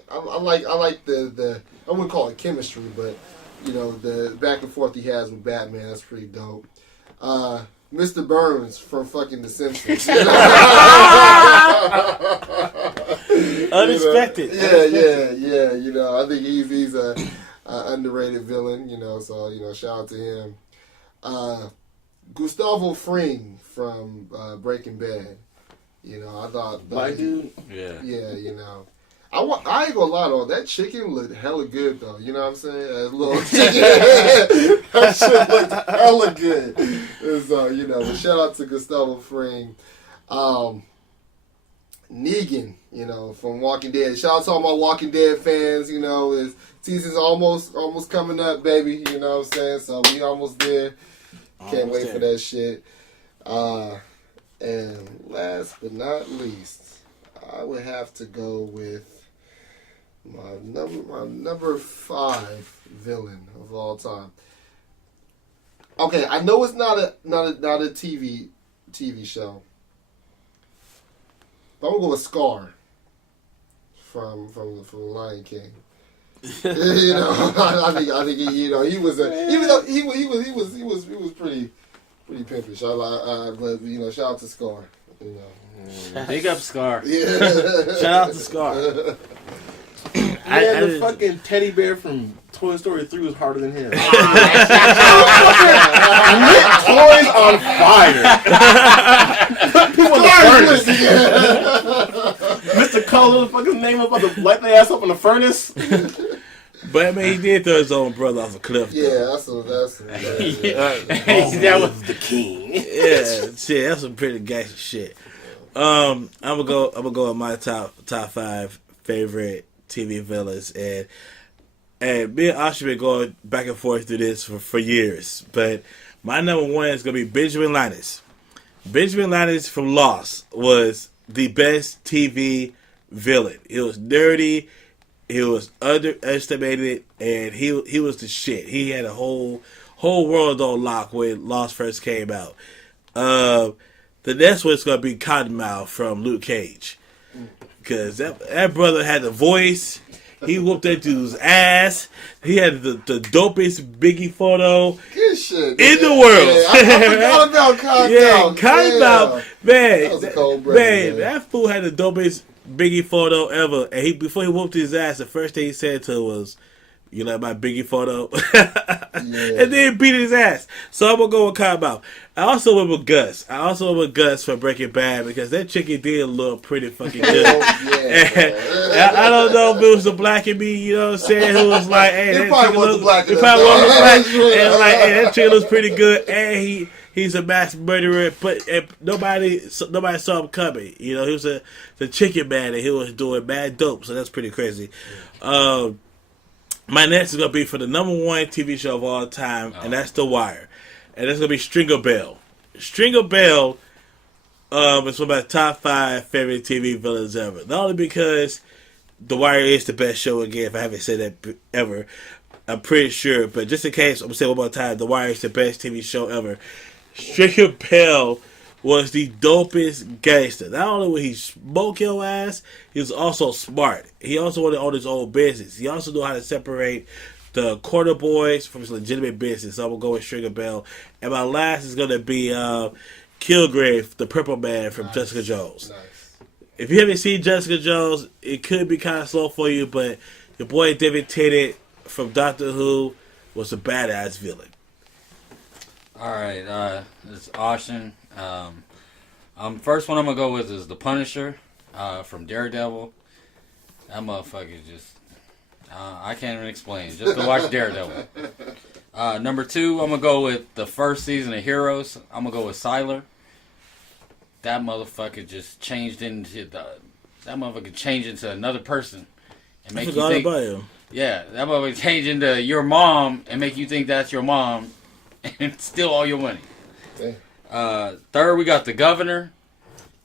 I like the I wouldn't call it chemistry, but the back and forth he has with Batman. That's pretty dope. Mr. Burns from fucking The Simpsons. Unexpected. Yeah. I think he's a underrated villain. So shout out to him. Gustavo Fring from Breaking Bad. I thought Black dude. Yeah. I ain't gonna lie though, that chicken looked hella good though. You know what I'm saying? That little chicken, that shit looked hella good. And so, but shout out to Gustavo Fring. Negan, from Walking Dead. Shout out to all my Walking Dead fans. His season's almost coming up, baby. You know what I'm saying? So we almost there. Can't wait for that shit. And last but not least, I would have to go with my number 5 villain of all time. Okay, I know it's not a TV show, but I'm gonna go with Scar from Lion King. I think he was even though he was pretty pimpish. But shout out to Scar. Big up Scar. Yeah. Shout out to Scar. The fucking teddy bear from Toy Story 3 was harder than him. Lit toys on fire. Put people in the furnace. Mr. Color, the fucking name about to light their ass up in the furnace. But I mean, he did throw his own brother off a cliff. Yeah, that's that was the king. Yeah, shit, that's some pretty gangster shit. I'm gonna go with my top 5 favorite TV villains, and me and Asha been going back and forth through this for years. But my number 1 is gonna be Benjamin Linus. Benjamin Linus from Lost was the best TV villain. He was dirty. He was underestimated, and he was the shit. He had a whole world on lock when Lost first came out. The next one's gonna be Cottonmouth from Luke Cage, because that brother had the voice. He whooped that dude's ass. He had the dopest Biggie photo good shit, in the world. Yeah, I forgot about Cottonmouth. Yeah, Cottonmouth, man. That was a cold break, man. That fool had the dopest Biggie photo ever, and before he whooped his ass, the first thing he said to her was, "You like my Biggie photo?" Yeah. And then beat his ass. So I'm gonna go with Cottonmouth. I also went with Gus. from Breaking Bad, because that chicken did look pretty fucking good. Yeah, I don't know if it was the black in me, you know what I'm saying, who was like, "Hey, that probably chicken was looks the black in it us. probably was the black," and like, "Hey, that chicken looks pretty good," and he's a mass murderer, but nobody saw him coming. He was the chicken man, and he was doing mad dope, so that's pretty crazy. My next is going to be for the number 1 TV show of all time, and that's The Wire. And that's going to be Stringer Bell. Stringer Bell is one of my top 5 favorite TV villains ever. Not only because The Wire is the best show, again, if I haven't said that ever, I'm pretty sure, but just in case, I'm going to say it one more time, The Wire is the best TV show ever. Stringer Bell was the dopest gangster. Not only would he smoke your ass, he was also smart. He also wanted to own his own business. He also knew how to separate the Quarter Boys from Legitimate Business. So I'm gonna go with Stringer Bell, and my last is gonna be Kilgrave, the Purple Man from Jessica Jones. Nice. If you haven't seen Jessica Jones, it could be kind of slow for you, but your boy David Tennant from Doctor Who was a badass villain. All right, it's Austin. First one I'm gonna go with is the Punisher from Daredevil. That motherfucker just I can't even explain. Just to watch Daredevil. Number 2, I'm gonna go with the first season of Heroes. I'm gonna go with Sylar. That motherfucker just changed into another person and I make you forgot think. about him. Yeah, that motherfucker changed into your mom and make you think that's your mom and steal all your money. Third, we got the governor.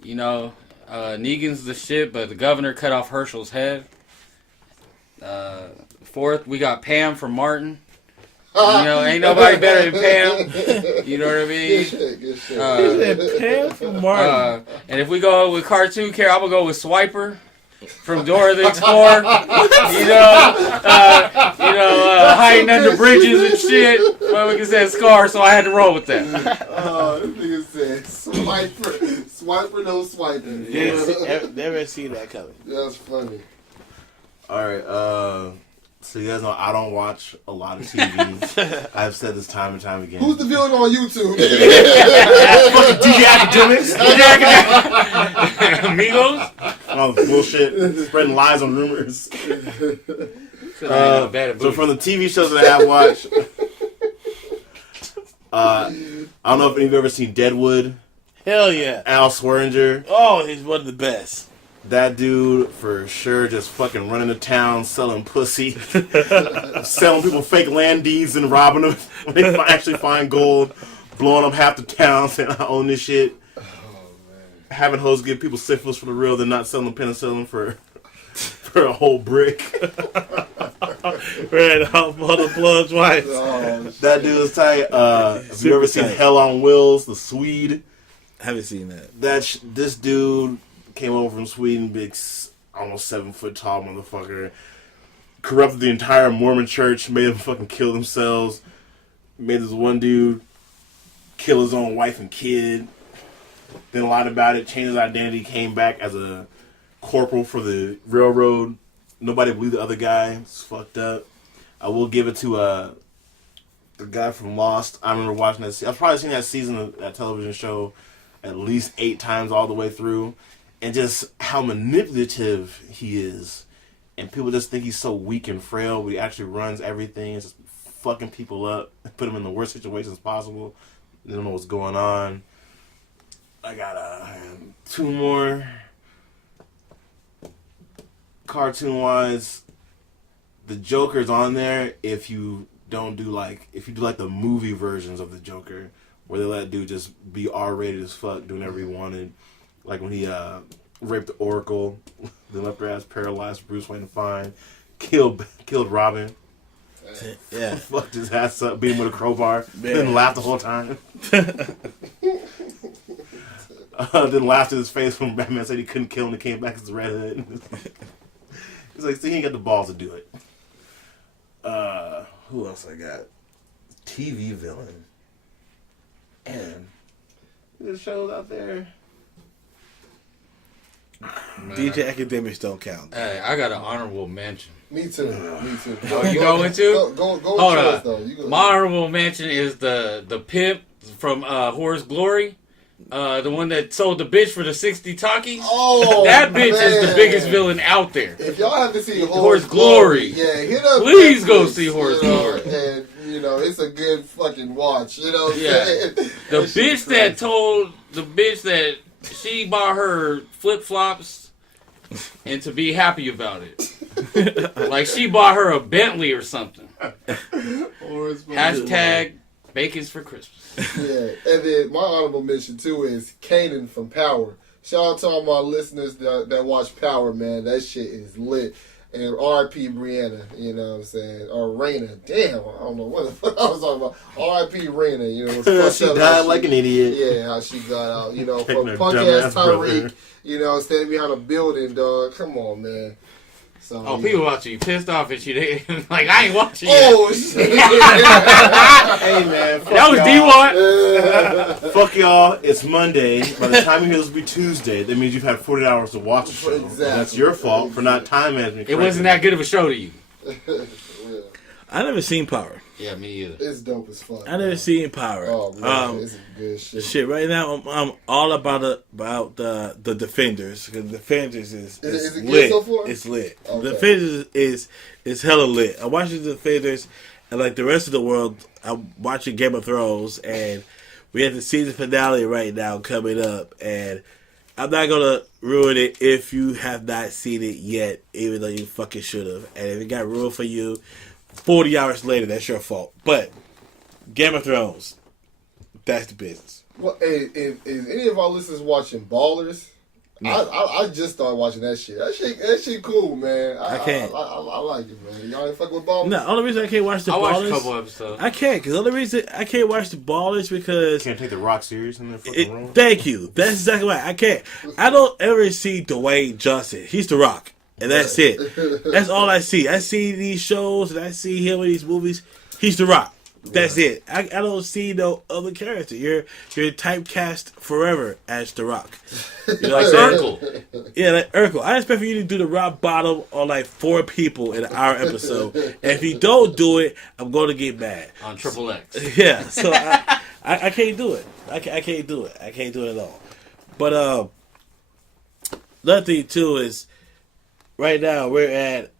You know, Negan's the shit, but the governor cut off Herschel's head. Fourth, we got Pam from Martin. You know, ain't nobody better than Pam. You know what I mean? Good shit. Pam from Martin. And if we go with cartoon character, I'm gonna go with Swiper from Dora the Explorer. Hiding under bridges and shit. Well, we can say Scar, so I had to roll with that. This nigga said swiper, no swiping. Yes, never seen that coming. That's funny. All right, so you guys know I don't watch a lot of TV. I've said this time and time again. Who's the villain on YouTube? Fucking DJ Academics? Amigos? All this bullshit, spreading lies on rumors. So from the TV shows that I have watched, I don't know if any of you have ever seen Deadwood. Hell yeah. Al Swearinger. Oh, he's one of the best. That dude, for sure, just fucking running the town, selling pussy, selling people fake land deeds and robbing them when they actually find gold, blowing up half the town, saying I own this shit. Oh, man. Having hoes give people syphilis for the real, then not selling penicillin for a whole brick. Ran off on the blood twice. Oh, That dude is tight. Have you ever seen tight. Hell on Wheels, the Swede? Haven't seen that. This dude came over from Sweden, big, almost 7 foot tall motherfucker. Corrupted the entire Mormon church, made them fucking kill themselves. Made this one dude kill his own wife and kid. Then lied about it, changed his identity, came back as a corporal for the railroad. Nobody believed the other guy. It's fucked up. I will give it to the guy from Lost. I remember watching that. I've probably seen that season of that television show at least 8 times all the way through. And just how manipulative he is. And people just think he's so weak and frail, but he actually runs everything. It's just fucking people up. Put them in the worst situations possible. They don't know what's going on. I got 2 more. Cartoon-wise, the Joker's on there if you do the movie versions of the Joker, where they let dude just be R-rated as fuck, doing whatever he wanted. Like when he raped the Oracle, then left her ass paralyzed, Bruce Wayne to find, killed Robin. Yeah. Fucked his ass up, beat him with a crowbar, then laughed the whole time. Then laughed in his face when Batman said he couldn't kill him and came back as the Red Hood. He's like, see, he ain't got the balls to do it. Who else I got? TV villain. And there's shows out there. DJ Academics don't count. Hey, I got an honorable mention. Me too. Oh, you going to? Go Hold with on. yours, though. You go. My honorable mention is the pimp from Horror's Glory. The one that sold the bitch for the 60 talkies. Oh, that bitch is the man. biggest villain out there. If y'all have to see Horror's Glory. Yeah, hit up Please Netflix, go see Horror's Glory. And, it's a good fucking watch. You know what I'm Yeah. saying? The bitch that told the bitch that she bought her flip-flops and to be happy about it. Like she bought her a Bentley or something. Hashtag bacon's for Christmas. Yeah, and then my honorable mention too is Kanan from Power. Shout out to all my listeners that watch Power, man. That shit is lit. And R.I.P. Brianna, you know what I'm saying? Or Raina. Damn, I don't know what the fuck I was talking about. R.I.P. Raina, it's She died like an idiot. Yeah, how she got out, Taking from her punk dumbass ass Tyreek, brother. standing behind a building, dog. Come on, man. So, Oh, people about to be pissed off at you. They like, I ain't watching you. Oh shit! Hey man, fuck That was y'all. D1. Fuck y'all. It's Monday. By the time you hear this, will be Tuesday. That means you've had 40 hours to watch the show. Exactly. And that's your fault for not time managing. It wasn't that good of a show to you. I never seen Power. Yeah, me either. It's dope as fuck. I never seen Power. Oh man, it's good shit. Shit, right now I'm all about the Defenders, because Defenders is Is it good lit. so far? It's lit. Okay. Defenders is hella lit. I watch the Defenders, and like the rest of the world, I'm watching Game of Thrones, and we have the season finale right now coming up, and I'm not gonna ruin it if you have not seen it yet, even though you fucking should have. And if it got ruined for you 40 hours later, that's your fault. But Game of Thrones, that's the business. Well, hey, is any of our listeners watching Ballers? No. I just started watching that shit. That shit cool, man. I can't. I like it, man. Y'all ain't fucking with Ballers? No, only reason I can't watch the I Ballers. watched a couple episodes. I can't, because the only reason I can't watch the Ballers because Can't take the Rock serious in their fucking room. thank you. That's exactly why I can't. I don't ever see Dwayne Johnson. He's the Rock, and that's it. That's all I see. I see these shows and I see him in these movies. He's the Rock. That's it. I don't see no other character. You're typecast forever as the Rock. You know what I'm saying? Urkel. Yeah, like Urkel. I expect for you to do the rock bottom on like 4 people in our episode. And if you don't do it, I'm going to get mad. On Triple X. Yeah, so I can't do it. I can't do it. I can't do it at all. But another thing too is right now we're at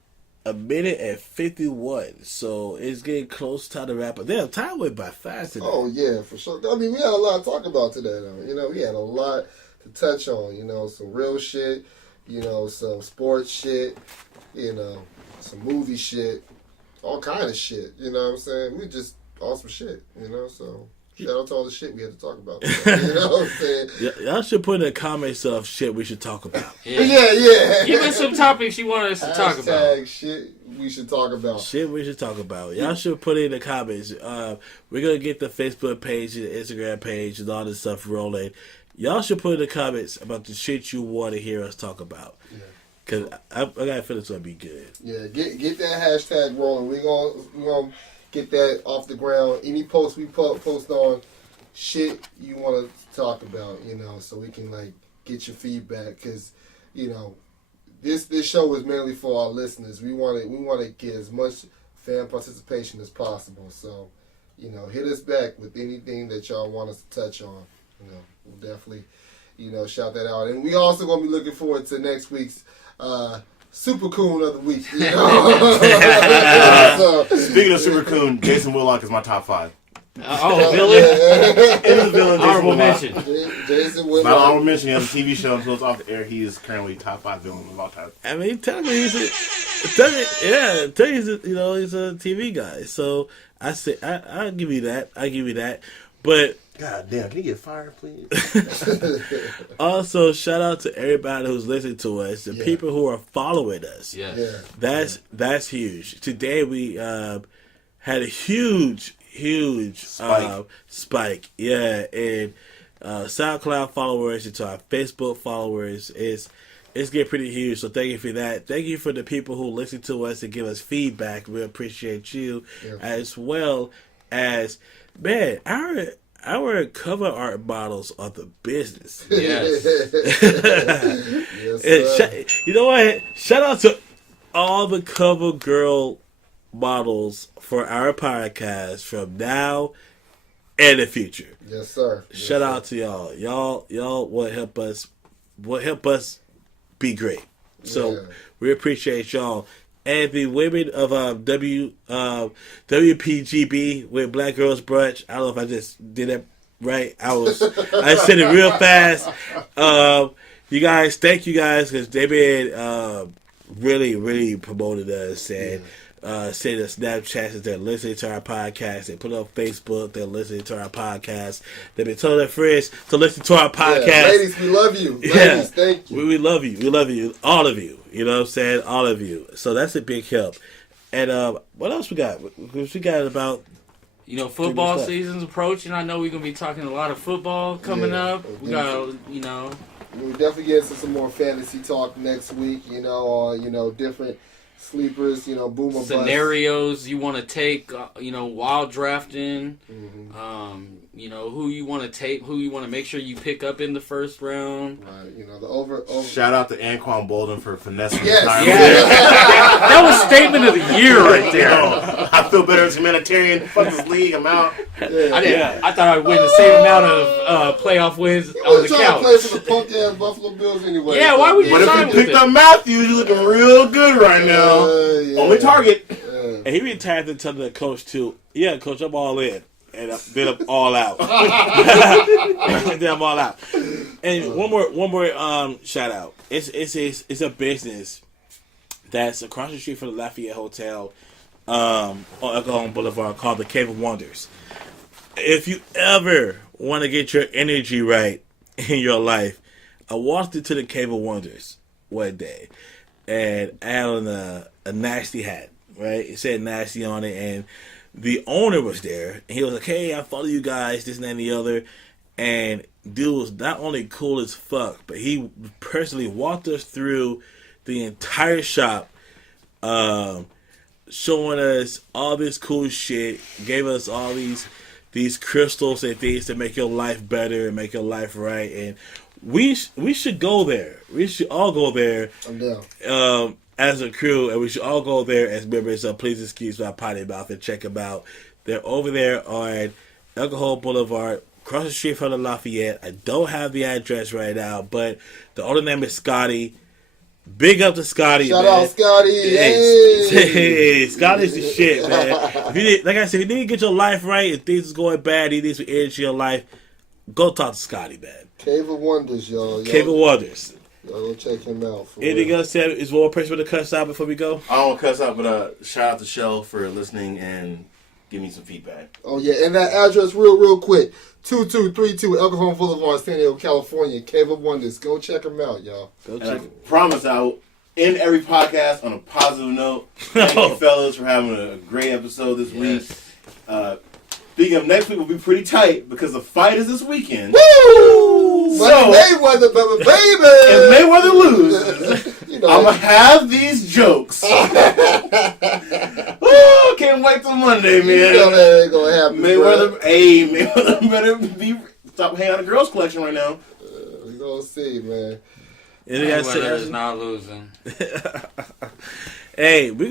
1 minute and 51, so it's getting close to time to wrap up. Damn, time went by fast today. Oh yeah, for sure. I mean, we had a lot to talk about today, though. You know, we had a lot to touch on. You know, some real shit. You know, some sports shit. You know, some movie shit. All kind of shit. You know what I'm saying? We just awesome shit. You know, so shout out to all the shit we had to talk about today. You know what I'm saying? Y'all should put in the comments of shit we should talk about. Yeah. Give us some topics you want us to talk about. Hashtag shit we should talk about. Shit we should talk about. Y'all should put it in the comments. We're going to get the Facebook page and the Instagram page and all this stuff rolling. Y'all should put in the comments about the shit you want to hear us talk about. Because I got a feeling it's going to be good. Yeah, get that hashtag rolling. We're gonna get that off the ground. Any post we post on shit you want to talk about, you know, so we can like get your feedback, because you know this show is mainly for our listeners. We want to get as much fan participation as possible. So, you know, hit us back with anything that y'all want us to touch on. You know, we'll definitely, you know, shout that out. And we also gonna be looking forward to next week's Super Coon of the week. You know? So, Speaking of Super Coon, Jason Whitlock is my top 5. Oh, Billy? It is villain Jason Honorable Whitlock. mention. Jason Not an Whitlock. honorable mention. He has a TV show until it's off the air. He is currently top 5 villain of all time. I mean, technically he's a TV guy. So I say I'll give you that. But God damn, can you get fired, please? also shout out to everybody who's listening to us, the people who are following us. Yes. Yeah. That's huge. Today we had a huge spike. Yeah, and SoundCloud followers into our Facebook followers it's getting pretty huge. So thank you for that. Thank you for the people who listen to us and give us feedback. We appreciate you as well as, man, our cover art models are the business. Yes. Yes, You know what? Shout out to all the cover girl models for our podcast from now and the future. Yes, sir. Yes, Shout out to y'all. Y'all will help us be great. So we appreciate y'all. And the women of WPGB with Black Girls Brunch. I don't know if I just did that right. I said it real fast. You guys, thank you guys, because they've been really, really promoting us and sending us Snapchats that they're listening to our podcast. They put it on Facebook. They're listening to our podcast. They've been telling their friends to listen to our podcast. Yeah, ladies, we love you. Ladies, thank you. We love you. We love you. All of you. You know what I'm saying? All of you. So that's a big help. And what else we got? We got about... You know, football season's approaching. I know we're going to be talking a lot of football coming up. We got, you know... We'll definitely get into some more fantasy talk next week. Different sleepers. Boomer bust. Scenarios you want to take. While drafting. Mm-hmm. Who you want to take. Who you want to make sure you pick up in the first round. Right. The over. Shout out to Anquan Bolden for finessing Yes. retirement. That was statement of the year right there. I feel better as humanitarian. Fuck this league. I'm out. Yeah. I thought I'd win the same amount of playoff wins You on was the trying couch. to play for the punk ass Buffalo Bills anyway. Yeah, why would But you if sign you with picked it? up Matthews, you're looking real good right now. Yeah. Only target. Yeah. And he retired to tell the coach too. Yeah, coach, I'm all in, and then I'm all out. And then I'm all out. And one more shout out. It's a business that's across the street from the Lafayette Hotel on Oklahoma Boulevard called the Cave of Wonders. If you ever want to get your energy right in your life, I walked into the Cave of Wonders one day, and I had on a nasty hat, right? It said nasty on it, and the owner was there, and he was like, hey, I follow you guys, this and that and the other, and dude was not only cool as fuck, but he personally walked us through the entire shop, showing us all this cool shit, gave us all these crystals and things to make your life better and make your life right, and we should go there. We should all go there. I'm down. As a crew, and we should all go there as members of Please Excuse My Potty Mouth and check them out. They're over there on Alcohol Boulevard, across the street from the Lafayette. I don't have the address right now, but the owner name is Scotty. Big up to Scotty, Shout man. out, Scotty. Hey, Scotty's the shit, man. If you need, like I said, if you need to get your life right and things is going bad, you need some energy in your life, go talk to Scotty, man. Cave of Wonders, y'all. Cave of Wonders. Y'all go check him out. Anything else, Sam? Is one more person with a cuss out before we go? I don't want to cuss out, but shout out to Shell for listening and give me some feedback. Oh, yeah. And that address, real quick. 2232 El Cajon Boulevard, San Diego, California. Cave of Wonders. Go check them out, y'all. Go And I check it. promise I will end every podcast on a positive note. Thank you, fellas, for having a great episode this week. Speaking of next week, will be pretty tight because the fight is this weekend. Woo! So, Mayweather, baby! if Mayweather loses, I'm going to have these jokes. Ooh, can't wait till Monday, man. You know that ain't gonna happen, Mayweather better stop hanging out the girls' collection right now. We gonna see, man. Anything else, Mayweather is Sam? not losing. Hey, we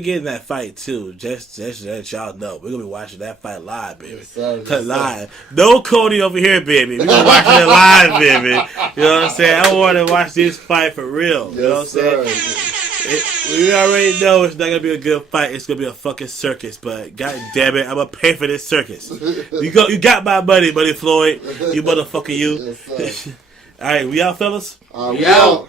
get in that fight too. Just let y'all know, we're gonna be watching that fight live, baby. Yes, sir. Yes, sir. Live. No Cody over here, baby. We're gonna watch it live, baby. You know what I'm saying? I want to watch this fight for real. You know what I'm saying? We already know it's not gonna be a good fight. It's gonna be a fucking circus. But god damn it, I'm gonna pay for this circus. You got my money, buddy Floyd. You motherfucker, you. Yes, sir. All right, we out, fellas. We Yeah. out.